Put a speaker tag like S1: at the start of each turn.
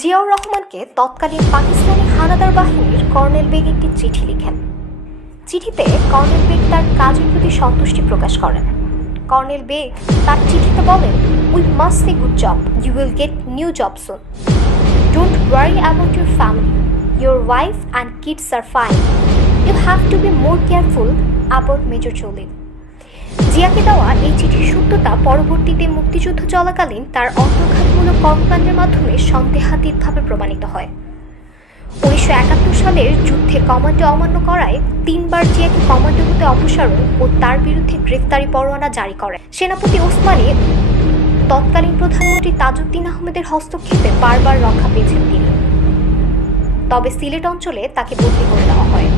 S1: জিয়াউর রহমানকে তৎকালীন পাকিস্তানি হানাদার বাহিনীর কর্নেল বেগ একটি চিঠি লিখেন। চিঠিতে কর্নেল বেগ তার কাজের প্রতি সন্তুষ্টি প্রকাশ করেন। কর্নেল বেগ তার চিঠিতে বলেন we must a good job you will get new job soon don't worry about your family your wife and kids are fine you have to be more careful about major choline জিয়াকে দেওয়া এই চিঠির সত্যতা পরবর্তীতে মুক্তিযুদ্ধ চলাকালীন তার অন্তর্ঘাতমূলক কর্মকাণ্ডের মাধ্যমে সন্দেহাতীতভাবে প্রমাণিত হয়। উনিশশো একাত্তর সালের যুদ্ধে কমান্ডো অমান্য করায় তিনবার জিয়াকে কমান্ডো হতে অপসারণ ও তার বিরুদ্ধে গ্রেফতারি পরোয়ানা জারি করে। সেনাপতি ওসমানী, তৎকালীন প্রধানমন্ত্রী তাজউদ্দিন আহমেদের হস্তক্ষেপে বারবার রক্ষা পেয়েছেন তিনি। তবে সিলেট অঞ্চলে তাকে বদলি করে দেওয়া হয়।